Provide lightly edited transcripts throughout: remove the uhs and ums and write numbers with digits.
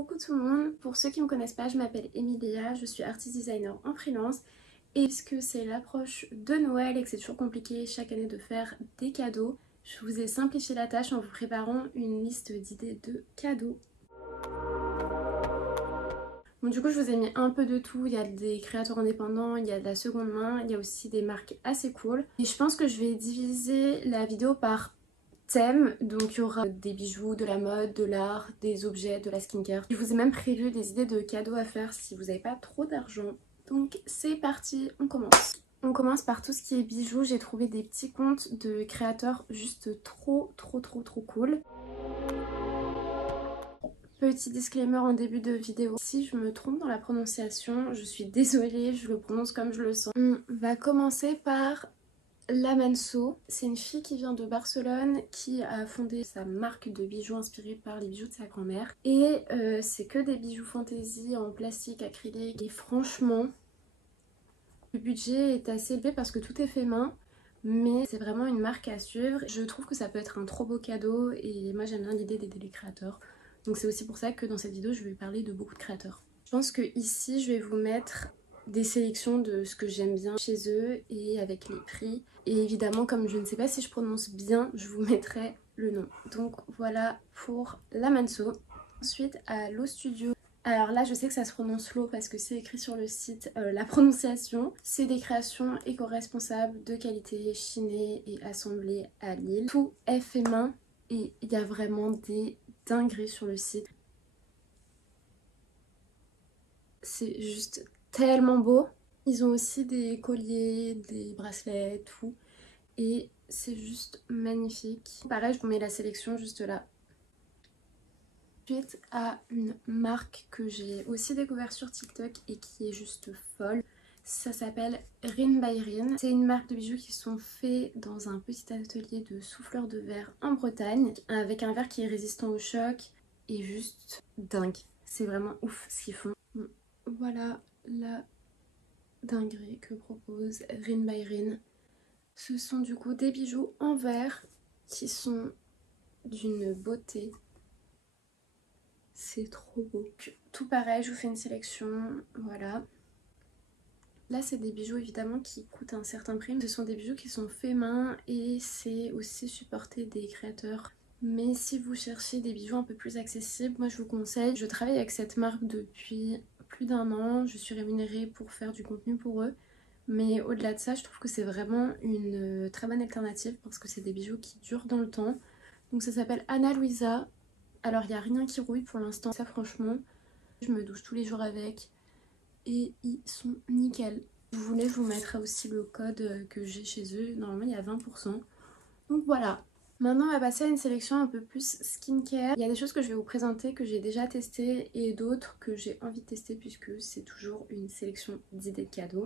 Coucou tout le monde, pour ceux qui ne me connaissent pas, je m'appelle Emilia, je suis artist designer en freelance. Et puisque c'est l'approche de Noël et que c'est toujours compliqué chaque année de faire des cadeaux, je vous ai simplifié la tâche en vous préparant une liste d'idées de cadeaux. Bon, du coup je vous ai mis un peu de tout, il y a des créateurs indépendants, il y a de la seconde main, il y a aussi des marques assez cool. Et je pense que je vais diviser la vidéo par thème, donc il y aura des bijoux, de la mode, de l'art, des objets, de la skincare. Je vous ai même prévu des idées de cadeaux à faire si vous n'avez pas trop d'argent. Donc c'est parti, on commence. On commence par tout ce qui est bijoux. J'ai trouvé des petits comptes de créateurs juste trop cool. Petit disclaimer en début de vidéo, si je me trompe dans la prononciation, je suis désolée, je le prononce comme je le sens. On va commencer par La Manso. C'est une fille qui vient de Barcelone qui a fondé sa marque de bijoux inspirée par les bijoux de sa grand-mère. Et c'est que des bijoux fantaisie en plastique, acrylique. Et franchement, le budget est assez élevé parce que tout est fait main. Mais c'est vraiment une marque à suivre. Je trouve que ça peut être un trop beau cadeau et moi j'aime bien l'idée d'aider les créateurs. Donc c'est aussi pour ça que dans cette vidéo je vais parler de beaucoup de créateurs. Je pense que ici je vais vous mettre des sélections de ce que j'aime bien chez eux et avec les prix. Et évidemment comme je ne sais pas si je prononce bien, je vous mettrai le nom. Donc voilà pour La Manso. Ensuite à Lo Studio. Alors là je sais que ça se prononce Lo parce que c'est écrit sur le site la prononciation. C'est des créations éco-responsables de qualité chinées et assemblées à Lille. Tout est fait main et il y a vraiment des dingueries sur le site. C'est juste tellement beau. Ils ont aussi des colliers, des bracelets, tout. Et c'est juste magnifique. Pareil, je vous mets la sélection juste là. Ensuite à une marque que j'ai aussi découvert sur TikTok et qui est juste folle. Ça s'appelle Rin by Rin. C'est une marque de bijoux qui sont faits dans un petit atelier de souffleurs de verre en Bretagne avec un verre qui est résistant au choc et juste dingue. C'est vraiment ouf ce qu'ils font. Voilà la dinguerie que propose Rin by Rin. Ce sont du coup des bijoux en verre qui sont d'une beauté. C'est trop beau. Tout pareil, je vous fais une sélection, voilà. Là c'est des bijoux évidemment qui coûtent un certain prix. Ce sont des bijoux qui sont faits main et c'est aussi supporté des créateurs. Mais si vous cherchez des bijoux un peu plus accessibles, moi je vous conseille. Je travaille avec cette marque depuis plus d'1 an. Je suis rémunérée pour faire du contenu pour eux. Mais au-delà de ça, je trouve que c'est vraiment une très bonne alternative parce que c'est des bijoux qui durent dans le temps. Donc ça s'appelle Ana Luisa. Alors il n'y a rien qui rouille pour l'instant, ça franchement, je me douche tous les jours avec et ils sont nickel. Si vous voulez, je vous mettrai aussi le code que j'ai chez eux, normalement il y a 20%. Donc voilà. Maintenant on va passer à une sélection un peu plus skincare. Il y a des choses que je vais vous présenter que j'ai déjà testées et d'autres que j'ai envie de tester puisque c'est toujours une sélection d'idées de cadeaux.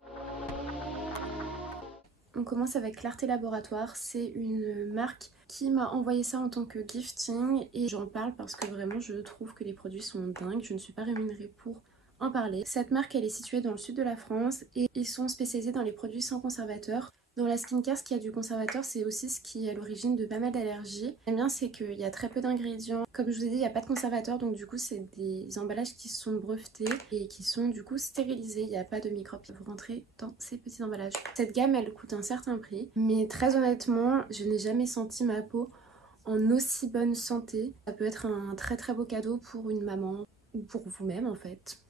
On commence avec Clarté Laboratoire, c'est une marque qui m'a envoyé ça en tant que gifting et j'en parle parce que vraiment je trouve que les produits sont dingues, je ne suis pas rémunérée pour en parler. Cette marque elle est située dans le sud de la France et ils sont spécialisés dans les produits sans conservateur. Dans la skincare, ce qui a du conservateur, c'est aussi ce qui est à l'origine de pas mal d'allergies. Ce qui est bien, c'est qu'il y a très peu d'ingrédients. Comme je vous ai dit, il n'y a pas de conservateur, donc du coup, c'est des emballages qui sont brevetés et qui sont du coup stérilisés. Il n'y a pas de microbes qui vont rentrer dans ces petits emballages. Cette gamme, elle coûte un certain prix, mais très honnêtement, je n'ai jamais senti ma peau en aussi bonne santé. Ça peut être un très beau cadeau pour une maman ou pour vous-même en fait.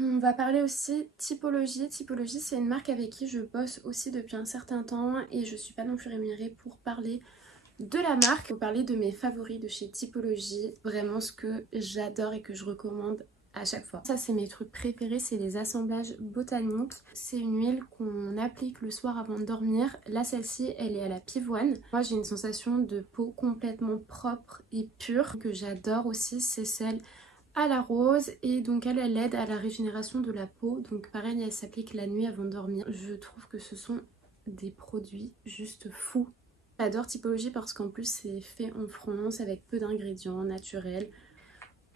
On va parler aussi Typologie. Typologie, c'est une marque avec qui je bosse aussi depuis un certain temps et je suis pas non plus rémunérée pour parler de la marque. Je vais vous parler de mes favoris de chez Typologie, vraiment ce que j'adore et que je recommande à chaque fois. Ça c'est mes trucs préférés, c'est les assemblages botaniques. C'est une huile qu'on applique le soir avant de dormir. Là celle-ci elle est à la pivoine. Moi j'ai une sensation de peau complètement propre et pure que j'adore aussi, c'est celle à la rose et donc elle aide à la régénération de la peau, donc pareil elle s'applique la nuit avant de dormir. Je trouve que ce sont des produits juste fous. J'adore Typologie parce qu'en plus c'est fait en France avec peu d'ingrédients naturels.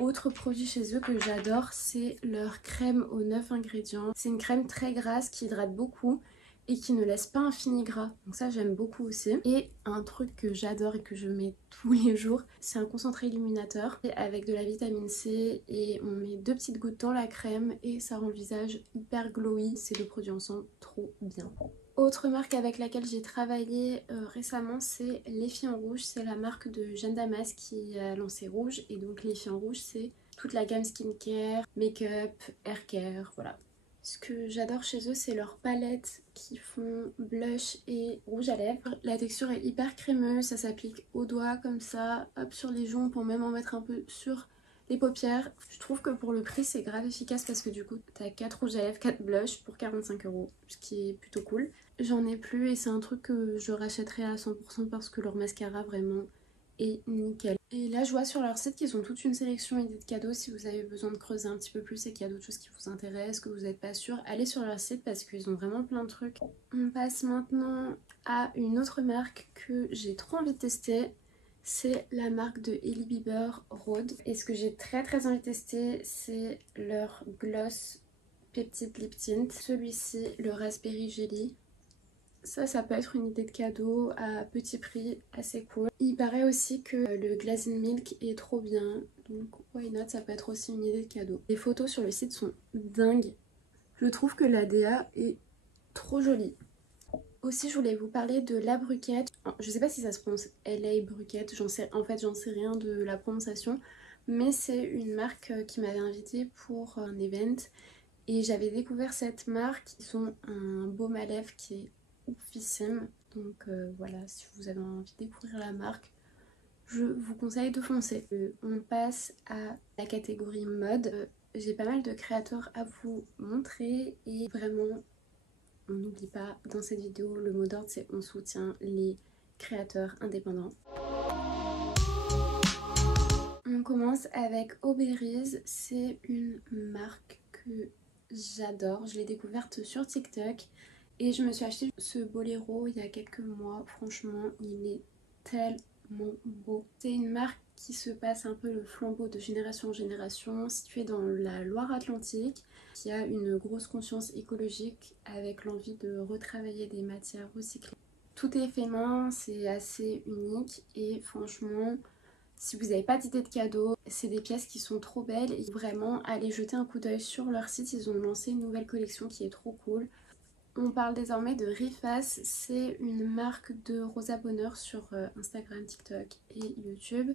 Autre produit chez eux que j'adore, c'est leur crème aux 9 ingrédients. C'est une crème très grasse qui hydrate beaucoup et qui ne laisse pas un fini gras. Donc ça j'aime beaucoup aussi. Et un truc que j'adore et que je mets tous les jours, c'est un concentré illuminateur avec de la vitamine C et on met 2 petites gouttes dans la crème et ça rend le visage hyper glowy. Ces deux produits ensemble, trop bien. Autre marque avec laquelle j'ai travaillé récemment, c'est Les Filles en Rouge. C'est la marque de Jeanne Damas qui a lancé Rouge. Et donc Les Filles en Rouge, c'est toute la gamme skincare, make-up, haircare, voilà. Ce que j'adore chez eux, c'est leurs palettes qui font blush et rouge à lèvres. La texture est hyper crémeuse, ça s'applique aux doigts comme ça, hop sur les joues, on peut même en mettre un peu sur les paupières. Je trouve que pour le prix, c'est grave efficace parce que du coup, t'as 4 rouges à lèvres, 4 blushs pour 45 €, ce qui est plutôt cool. J'en ai plus et c'est un truc que je rachèterai à 100% parce que leur mascara vraiment est nickel. Et là je vois sur leur site qu'ils ont toute une sélection idées de cadeaux. Si vous avez besoin de creuser un petit peu plus et qu'il y a d'autres choses qui vous intéressent, que vous n'êtes pas sûr, allez sur leur site parce qu'ils ont vraiment plein de trucs. On passe maintenant à une autre marque que j'ai trop envie de tester. C'est la marque de Hailey Bieber, Rhode. Et ce que j'ai très envie de tester, c'est leur gloss Peptide Lip Tint. Celui-ci, le Raspberry Jelly. Ça peut être une idée de cadeau à petit prix, assez cool. Il paraît aussi que le Glass in Milk est trop bien, donc why not, ça peut être aussi une idée de cadeau. Les photos sur le site sont dingues. Je trouve que la DA est trop jolie. Aussi, je voulais vous parler de La Bruquette. Je sais pas si ça se prononce LA Bruquette, j'en sais rien de la prononciation, mais c'est une marque qui m'avait invitée pour un event et j'avais découvert cette marque. Ils ont un baume à lèvres qui est oufissime. Donc voilà, si vous avez envie de découvrir la marque, je vous conseille de foncer. On passe à la catégorie mode. J'ai pas mal de créateurs à vous montrer et vraiment, on n'oublie pas dans cette vidéo, le mot d'ordre c'est on soutient les créateurs indépendants. On commence avec Auberies, c'est une marque que j'adore. Je l'ai découverte sur TikTok et je me suis acheté ce boléro il y a quelques mois. Franchement, il est tellement beau. C'est une marque qui se passe un peu le flambeau de génération en génération, située dans la Loire-Atlantique, qui a une grosse conscience écologique avec l'envie de retravailler des matières recyclées. Tout est fait main, c'est assez unique et franchement, si vous n'avez pas d'idée de cadeau, c'est des pièces qui sont trop belles et vraiment allez jeter un coup d'œil sur leur site. Ils ont lancé une nouvelle collection qui est trop cool. On parle désormais de Riface, c'est une marque de Rosa Bonheur sur Instagram, TikTok et YouTube.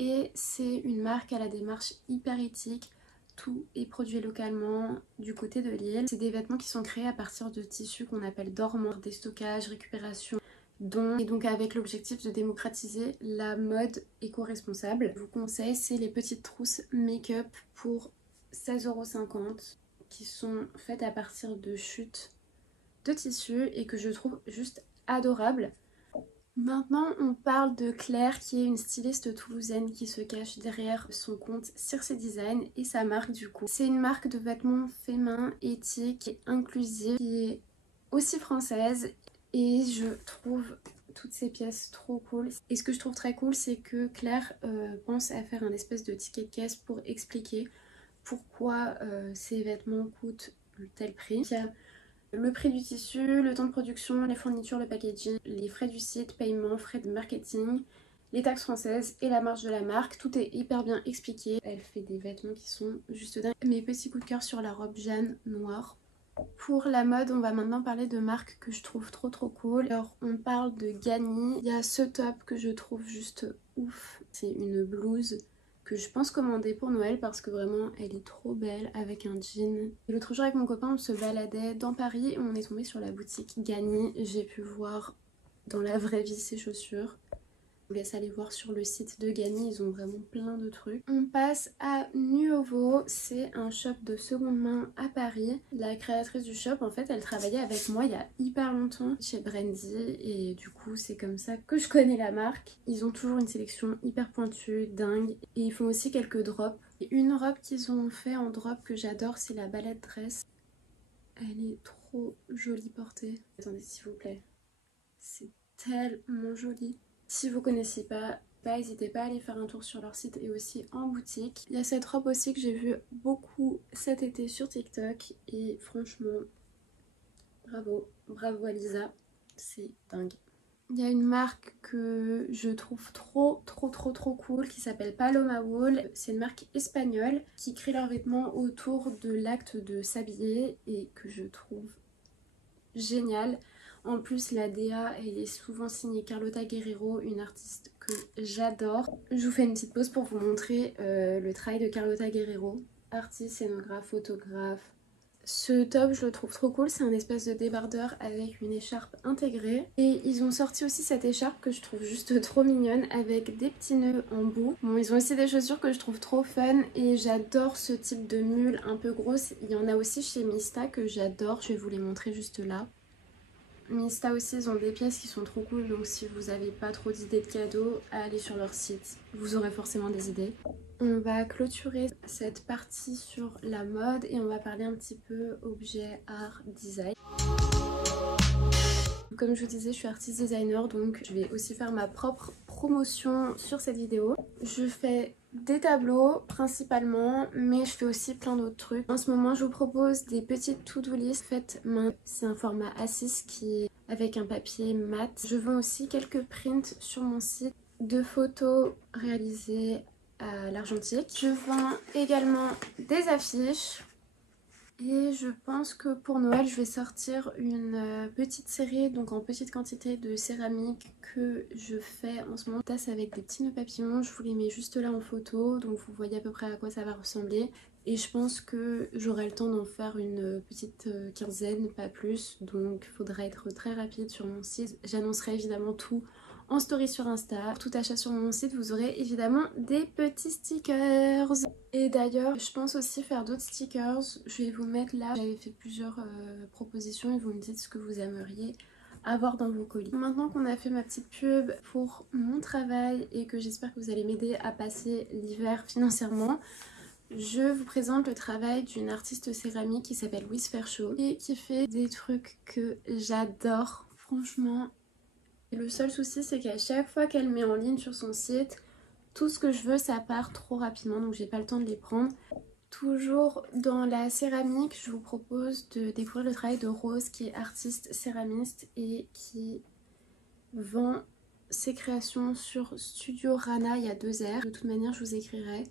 Et c'est une marque à la démarche hyper éthique. Tout est produit localement du côté de Lille. C'est des vêtements qui sont créés à partir de tissus qu'on appelle dormants, déstockage, récupération, et donc avec l'objectif de démocratiser la mode éco-responsable. Je vous conseille, c'est les petites trousses make-up pour 16,50 € qui sont faites à partir de chutes de tissu et que je trouve juste adorables. Maintenant, on parle de Claire qui est une styliste toulousaine qui se cache derrière son compte Circe Design et sa marque du coup. C'est une marque de vêtements faits main, éthique et inclusive qui est aussi française et je trouve toutes ces pièces trop cool. Et ce que je trouve très cool, c'est que Claire pense à faire un espèce de ticket de caisse pour expliquer pourquoi ces vêtements coûtent tel prix. Il y a le prix du tissu, le temps de production, les fournitures, le packaging, les frais du site, paiement, frais de marketing, les taxes françaises et la marge de la marque. Tout est hyper bien expliqué. Elle fait des vêtements qui sont juste dingues. Mes petits coups de cœur sur la robe Jeanne noire. Pour la mode, on va maintenant parler de marques que je trouve trop cool. Alors on parle de Ganni. Il y a ce top que je trouve juste ouf. C'est une blouse que je pense commander pour Noël parce que vraiment elle est trop belle avec un jean. Et l'autre jour avec mon copain on se baladait dans Paris et on est tombé sur la boutique Ganni. J'ai pu voir dans la vraie vie ces chaussures. Je vous laisse aller voir sur le site de Ganni, ils ont vraiment plein de trucs. On passe à Nuovo, c'est un shop de seconde main à Paris. La créatrice du shop, en fait, elle travaillait avec moi il y a hyper longtemps chez Brandy et du coup, c'est comme ça que je connais la marque. Ils ont toujours une sélection hyper pointue, dingue, et ils font aussi quelques drops. Et une robe qu'ils ont fait en drop que j'adore, c'est la ballet dress. Elle est trop jolie portée. Attendez, s'il vous plaît. C'est tellement joli. Si vous connaissez pas, n'hésitez pas à aller faire un tour sur leur site et aussi en boutique. Il y a cette robe aussi que j'ai vue beaucoup cet été sur TikTok et franchement, Bravo, bravo Alisa, c'est dingue. Il y a une marque que je trouve trop cool qui s'appelle Paloma Wool. C'est une marque espagnole qui crée leurs vêtements autour de l'acte de s'habiller et que je trouve génial. En plus la DA elle est souvent signée Carlota Guerrero, une artiste que j'adore. Je vous fais une petite pause pour vous montrer le travail de Carlota Guerrero. Artiste, scénographe, photographe. Ce top je le trouve trop cool, c'est un espèce de débardeur avec une écharpe intégrée. Et ils ont sorti aussi cette écharpe que je trouve juste trop mignonne avec des petits nœuds en bout. Bon, ils ont aussi des chaussures que je trouve trop fun et j'adore ce type de mule un peu grosse. Il y en a aussi chez Mista que j'adore, je vais vous les montrer juste là. Mista aussi, ils ont des pièces qui sont trop cool, donc si vous n'avez pas trop d'idées de cadeaux, allez sur leur site, vous aurez forcément des idées. On va clôturer cette partie sur la mode et on va parler un petit peu objet, art, design. Comme je vous disais, je suis artiste designer, donc je vais aussi faire ma propre promotion sur cette vidéo. Je fais des tableaux principalement, mais je fais aussi plein d'autres trucs. En ce moment, je vous propose des petites to-do list faites main. C'est un format A6 qui est avec un papier mat. Je vends aussi quelques prints sur mon site de photos réalisées à l'argentique. Je vends également des affiches. Et je pense que pour Noël, je vais sortir une petite série, donc en petite quantité de céramique que je fais en ce moment. Tasse avec des petits nœuds papillons, je vous les mets juste là en photo, donc vous voyez à peu près à quoi ça va ressembler. Et je pense que j'aurai le temps d'en faire une petite quinzaine, pas plus, donc il faudra être très rapide sur mon site. J'annoncerai évidemment tout en story sur Insta. Pour tout achat sur mon site, vous aurez évidemment des petits stickers. Et d'ailleurs, je pense aussi faire d'autres stickers. Je vais vous mettre là. J'avais fait plusieurs propositions et vous me dites ce que vous aimeriez avoir dans vos colis. Maintenant qu'on a fait ma petite pub pour mon travail et que j'espère que vous allez m'aider à passer l'hiver financièrement, je vous présente le travail d'une artiste céramique qui s'appelle Louise Fairchaud et qui fait des trucs que j'adore. Franchement, le seul souci c'est qu'à chaque fois qu'elle met en ligne sur son site, tout ce que je veux ça part trop rapidement, donc j'ai pas le temps de les prendre. Toujours dans la céramique, je vous propose de découvrir le travail de Rose qui est artiste céramiste et qui vend ses créations sur Studio Rana, il y a 2 R. De toute manière je vous écrirai,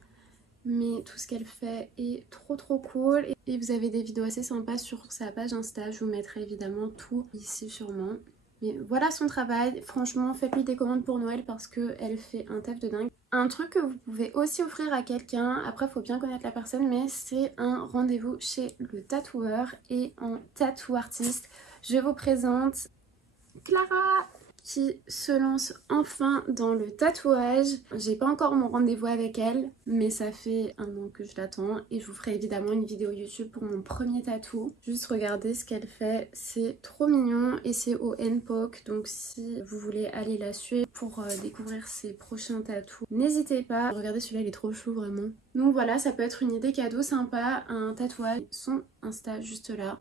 mais tout ce qu'elle fait est trop cool et vous avez des vidéos assez sympas sur sa page Insta. Je vous mettrai évidemment tout ici sûrement. Mais voilà son travail, franchement faites-lui des commandes pour Noël parce qu'elle fait un taf de dingue. Un truc que vous pouvez aussi offrir à quelqu'un, après faut bien connaître la personne, mais c'est un rendez-vous chez le tatoueur et en tattoo artiste. Je vous présente Clara qui se lance enfin dans le tatouage. J'ai pas encore mon rendez-vous avec elle, mais ça fait 1 an que je l'attends et je vous ferai évidemment une vidéo YouTube pour mon premier tatou. Juste regardez ce qu'elle fait, c'est trop mignon et c'est au NPOC, donc si vous voulez aller la suivre pour découvrir ses prochains tatous, n'hésitez pas. Regardez celui-là, il est trop chou vraiment. Donc voilà, ça peut être une idée cadeau sympa, un tatouage, son Insta juste là.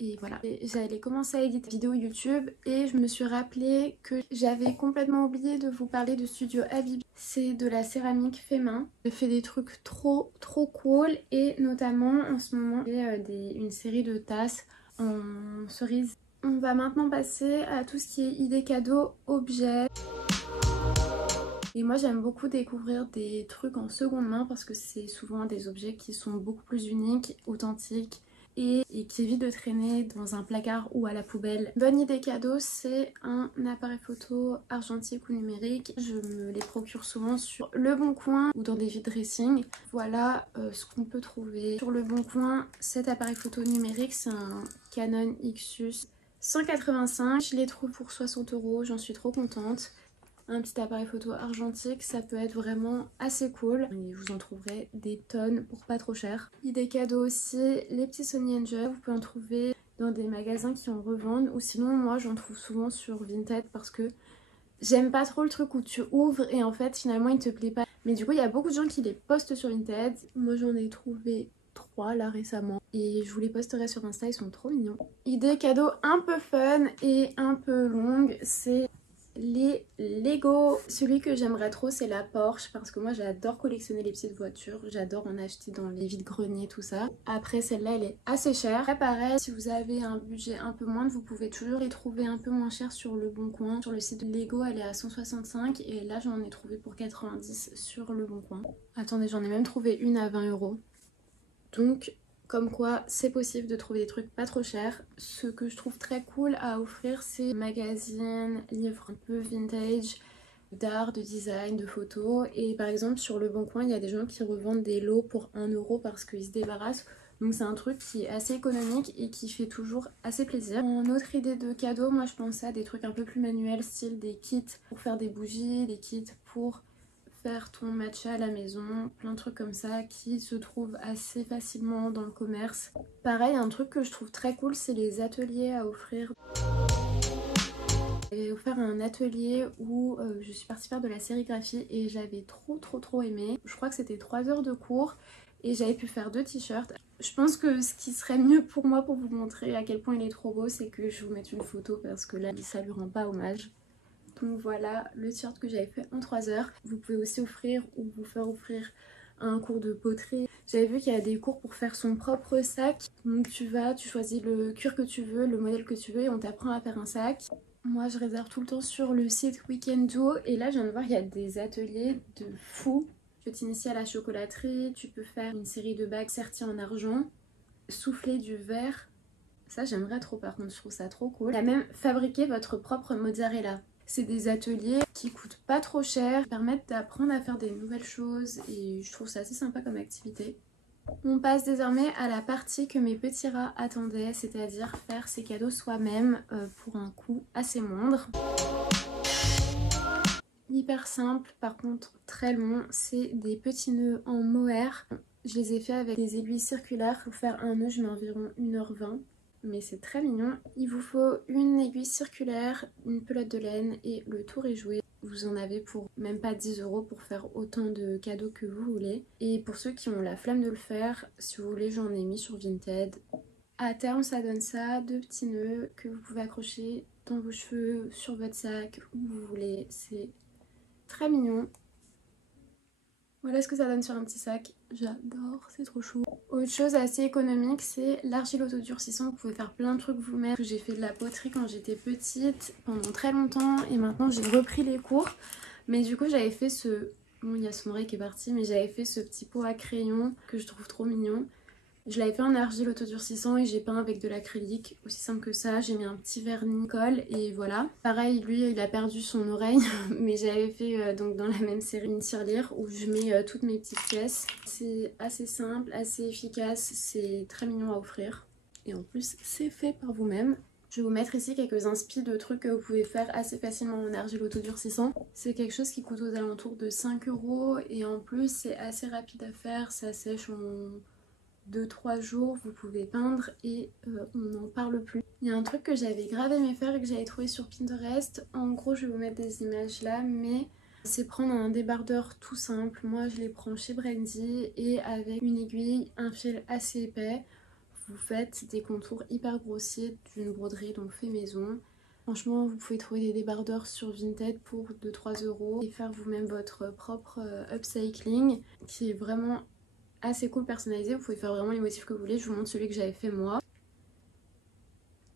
Et voilà, j'allais commencer à éditer vidéo YouTube et je me suis rappelé que j'avais complètement oublié de vous parler de Studio Habibi. C'est de la céramique fait main. Je fais des trucs trop cool et notamment en ce moment j'ai une série de tasses en cerise. On va maintenant passer à tout ce qui est idées cadeaux, objets. Et moi j'aime beaucoup découvrir des trucs en seconde main parce que c'est souvent des objets qui sont beaucoup plus uniques, authentiques et qui évite de traîner dans un placard ou à la poubelle. Bonne idée cadeau, c'est un appareil photo argentique ou numérique. Je me les procure souvent sur Le Bon Coin ou dans des vide dressing. Voilà ce qu'on peut trouver. Sur Le Bon Coin, cet appareil photo numérique, c'est un Canon Xus 185. Je les trouve pour 60 €, j'en suis trop contente. Un petit appareil photo argentique, ça peut être vraiment assez cool. Et vous en trouverez des tonnes pour pas trop cher. Idée cadeau aussi, les petits Sony Angel, vous pouvez en trouver dans des magasins qui en revendent. Ou sinon, moi j'en trouve souvent sur Vinted parce que j'aime pas trop le truc où tu ouvres et en fait finalement il te plaît pas. Mais du coup, il y a beaucoup de gens qui les postent sur Vinted. Moi j'en ai trouvé 3 là récemment et je vous les posterai sur Insta, ils sont trop mignons. Idée cadeau un peu fun et un peu longue, c'est les Lego. Celui que j'aimerais trop c'est la Porsche parce que moi j'adore collectionner les petites voitures, j'adore en acheter dans les vides-greniers tout ça. Après celle-là elle est assez chère. Après pareil, si vous avez un budget un peu moindre vous pouvez toujours les trouver un peu moins cher sur le Bon Coin. Sur le site de Lego elle est à 165 et là j'en ai trouvé pour 90 sur le Bon Coin. Attendez, j'en ai même trouvé une à 20 €. Donc comme quoi c'est possible de trouver des trucs pas trop chers. Ce que je trouve très cool à offrir c'est magazines, livres un peu vintage, d'art, de design, de photos. Et par exemple sur le Bon Coin il y a des gens qui revendent des lots pour 1 € parce qu'ils se débarrassent. Donc c'est un truc qui est assez économique et qui fait toujours assez plaisir. En autre idée de cadeau, moi je pensais à des trucs un peu plus manuels, style des kits pour faire des bougies, des kits pour faire ton matcha à la maison, plein de trucs comme ça qui se trouvent assez facilement dans le commerce. Pareil, un truc que je trouve très cool c'est les ateliers à offrir. J'ai offert un atelier où je suis partie faire de la sérigraphie et j'avais trop aimé. Je crois que c'était 3 heures de cours et j'avais pu faire 2 t-shirts. Je pense que ce qui serait mieux pour moi pour vous montrer à quel point il est trop beau c'est que je vous mette une photo parce que là ça lui rend pas hommage. Donc voilà le t-shirt que j'avais fait en 3 heures. Vous pouvez aussi offrir ou vous faire offrir un cours de poterie. J'avais vu qu'il y a des cours pour faire son propre sac. Donc tu choisis le cuir que tu veux, le modèle que tu veux et on t'apprend à faire un sac. Moi je réserve tout le temps sur le site Weekend Duo et là je viens de voir il y a des ateliers de fou. Tu peux t'initier à la chocolaterie, tu peux faire une série de bagues serties en argent, souffler du verre. Ça j'aimerais trop par contre, je trouve ça trop cool. Il y a même fabriquer votre propre mozzarella. C'est des ateliers qui coûtent pas trop cher, qui permettent d'apprendre à faire des nouvelles choses et je trouve ça assez sympa comme activité. On passe désormais à la partie que mes petits rats attendaient, c'est-à-dire faire ses cadeaux soi-même pour un coût assez moindre. Hyper simple, par contre très long, c'est des petits nœuds en mohair. Je les ai fait avec des aiguilles circulaires. Pour faire un nœud, je mets environ 1h20. Mais c'est très mignon. Il vous faut une aiguille circulaire, une pelote de laine et le tour est joué. Vous en avez pour même pas 10 € pour faire autant de cadeaux que vous voulez. Et pour ceux qui ont la flemme de le faire, si vous voulez, j'en ai mis sur Vinted. À terme, ça donne ça, 2 petits nœuds que vous pouvez accrocher dans vos cheveux, sur votre sac, où vous voulez. C'est très mignon. Voilà ce que ça donne sur un petit sac. J'adore, c'est trop chou. Autre chose assez économique, c'est l'argile autodurcissant. Vous pouvez faire plein de trucs vous-même. J'ai fait de la poterie quand j'étais petite pendant très longtemps et maintenant j'ai repris les cours. Mais du coup j'avais fait ce... Bon, il y a son oreille qui est partie, mais j'avais fait ce petit pot à crayon que je trouve trop mignon. Je l'avais fait en argile autodurcissant et j'ai peint avec de l'acrylique, aussi simple que ça. J'ai mis un petit vernis colle et voilà. Pareil, lui il a perdu son oreille, mais j'avais fait donc dans la même série une tirelire où je mets toutes mes petites pièces. C'est assez simple, assez efficace, c'est très mignon à offrir. Et en plus c'est fait par vous-même. Je vais vous mettre ici quelques inspi de trucs que vous pouvez faire assez facilement en argile autodurcissant. C'est quelque chose qui coûte aux alentours de 5 € et en plus c'est assez rapide à faire, ça sèche en 2-3 jours, vous pouvez peindre et on n'en parle plus. Il y a un truc que j'avais grave aimé faire et que j'avais trouvé sur Pinterest. En gros, je vais vous mettre des images là, mais c'est prendre un débardeur tout simple. Moi, je les prends chez Brandy et avec une aiguille, un fil assez épais, vous faites des contours hyper grossiers d'une broderie, donc fait maison. Franchement, vous pouvez trouver des débardeurs sur Vinted pour 2-3 € et faire vous-même votre propre upcycling qui est vraiment assez cool, personnalisé. Vous pouvez faire vraiment les motifs que vous voulez. Je vous montre celui que j'avais fait moi.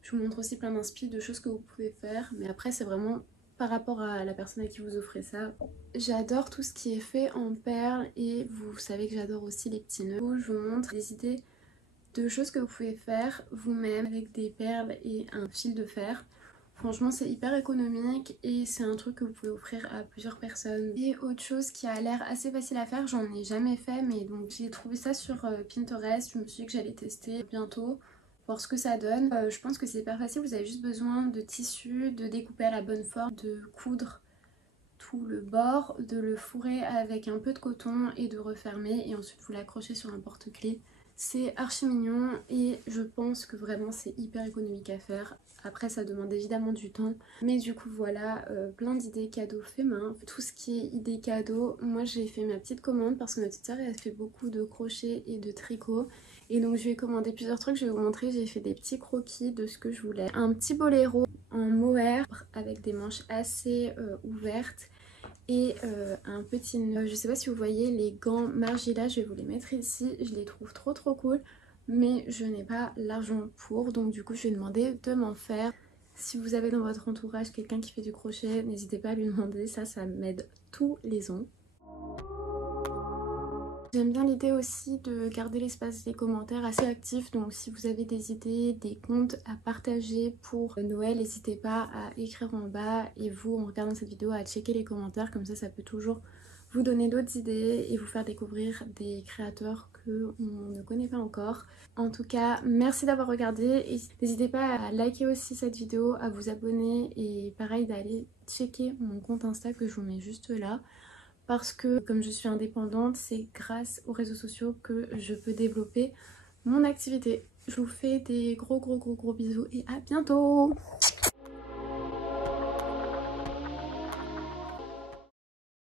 Je vous montre aussi plein d'inspi de choses que vous pouvez faire, mais après c'est vraiment par rapport à la personne à qui vous offrez ça. J'adore tout ce qui est fait en perles et vous savez que j'adore aussi les petits nœuds. Je vous montre des idées de choses que vous pouvez faire vous-même avec des perles et un fil de fer. Franchement c'est hyper économique et c'est un truc que vous pouvez offrir à plusieurs personnes. Et autre chose qui a l'air assez facile à faire, j'en ai jamais fait mais donc j'ai trouvé ça sur Pinterest, je me suis dit que j'allais tester bientôt, voir ce que ça donne. Je pense que c'est hyper facile, vous avez juste besoin de tissu, de découper à la bonne forme, de coudre tout le bord, de le fourrer avec un peu de coton et de refermer et ensuite vous l'accrochez sur un porte-clés. C'est archi mignon et je pense que vraiment c'est hyper économique à faire. Après ça demande évidemment du temps. Mais du coup voilà, plein d'idées cadeaux fait main. Tout ce qui est idées cadeaux, moi j'ai fait ma petite commande parce que ma petite soeur elle fait beaucoup de crochet et de tricot. Et donc je vais commander plusieurs trucs, je vais vous montrer, j'ai fait des petits croquis de ce que je voulais. Un petit boléro en mohair avec des manches assez ouvertes et un petit nœud. Je sais pas si vous voyez les gants Margiela, je vais vous les mettre ici, je les trouve trop cool. Mais je n'ai pas l'argent pour, donc du coup je vais demander de m'en faire. Si vous avez dans votre entourage quelqu'un qui fait du crochet, n'hésitez pas à lui demander, ça m'aide tous les ans. J'aime bien l'idée aussi de garder l'espace des commentaires assez actif, donc si vous avez des idées, des comptes à partager pour Noël, n'hésitez pas à écrire en bas et vous, en regardant cette vidéo, à checker les commentaires, comme ça peut toujours vous donner d'autres idées et vous faire découvrir des créateurs qu'on ne connaît pas encore. En tout cas, merci d'avoir regardé et n'hésitez pas à liker aussi cette vidéo, à vous abonner et pareil d'aller checker mon compte Insta que je vous mets juste là. Parce que comme je suis indépendante, c'est grâce aux réseaux sociaux que je peux développer mon activité. Je vous fais des gros bisous et à bientôt!